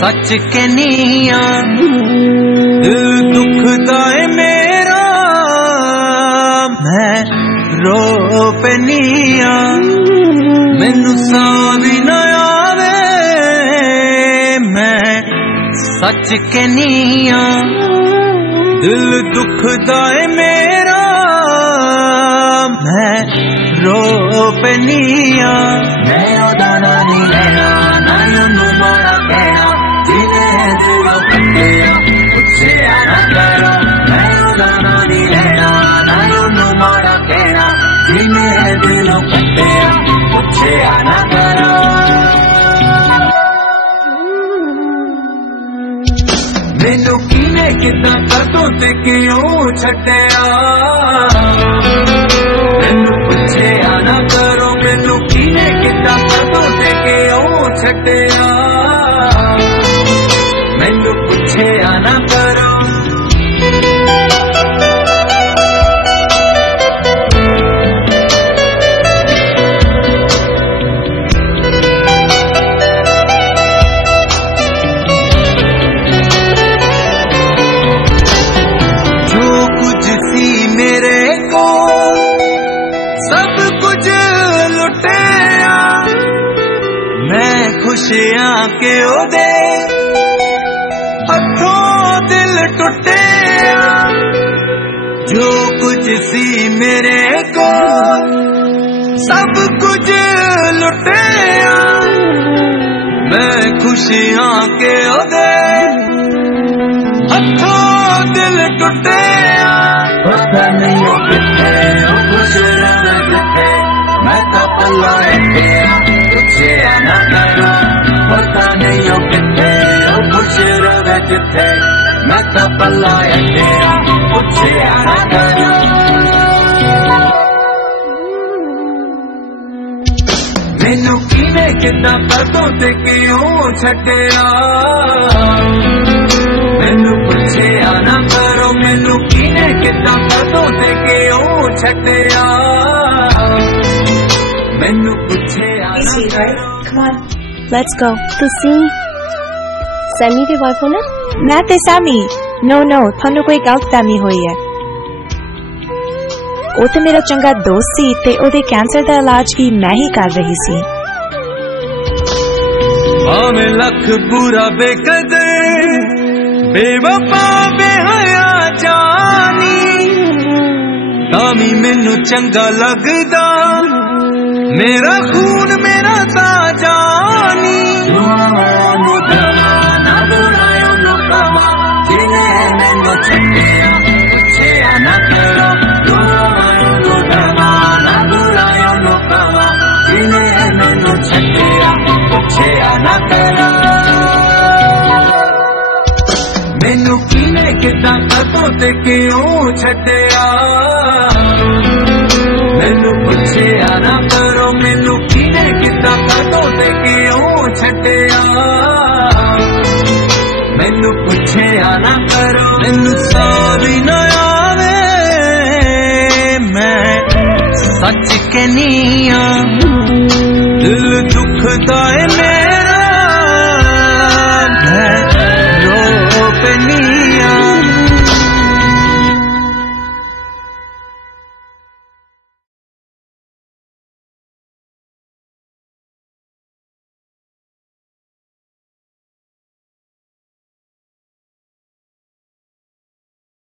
सच कहनिया दिल दुखदा है मेरा, मैं रो पैनिया मैनू सा भी न आवे, मैं सच कहनिया दिल दुखदा है मेरा, मैं रो पैनिया। मैं ओदा ना नहीं लेना ना ओनू माड़ा कहना, जिने दिलों कट्टिया मुझसे ना करो। मैं ओदा ना नहीं लेना ना ओनू माड़ा कहना, जिने दिलों कट्टिया मुझसे ना करो। मैनू किने किदा कदों ते क्यों छड्डिया, मैनू पुछया ना करो। मैनू किने किदा कदों ते क्यों छड्डिया, मैनू पुछया ना करो। खुशियां के ओदे हथों दिल टुटिया, जो कुछ सी मेरे को सब कुछ लुटिया। मैं खुशियां के ओदे हथों दिल टुटिया, पता नहीं हो किथे ओ खुश रहे किथे, मैं तो पल्ला तेरा तुझसे ना करो। पता नहीं हो किथे ओ खुश रहे किथे, मैं तो पल्ला तेरा तुझसे ना करो। मैनू किने किदा कदों ते क्यों छड्डिया, मैनू पुछया ना करो। मैनू किने किदा कदों ते क्यों छड्डिया, मैनू पुछया ना करो। Come on, let's go. To see Sammy the boyfriend? Not the Sammy. No, थानू कोई गलतफहमी हुई है। वो तो मेरा चंगा दोस्त सी ते ओदे कैंसर दा इलाज भी मैं ही कर रही सी। भावे लख बुरा बेकदर बेवफा बेहया जानी, तामी मैनू चंगा लगदा मेरा खून मेरा सा जानी। ना बुरायो नो कवा जिने मैनू छड्डिया पुछया ना करो। ना बुरायो नो कवा जिने मैनू छड्डिया पुछया ना करो। मैनू किने किदा कदों ते क्यों छड्डिया, मैनू पुछया ना करो। मैनू किने किदा कदों ते क्यों छड्डिया, मैनू पुछया ना करो। मैनू सारी न आवे, मैं सच कहनिया दिल दुखदा है मेरा, मैं रो पैनिया।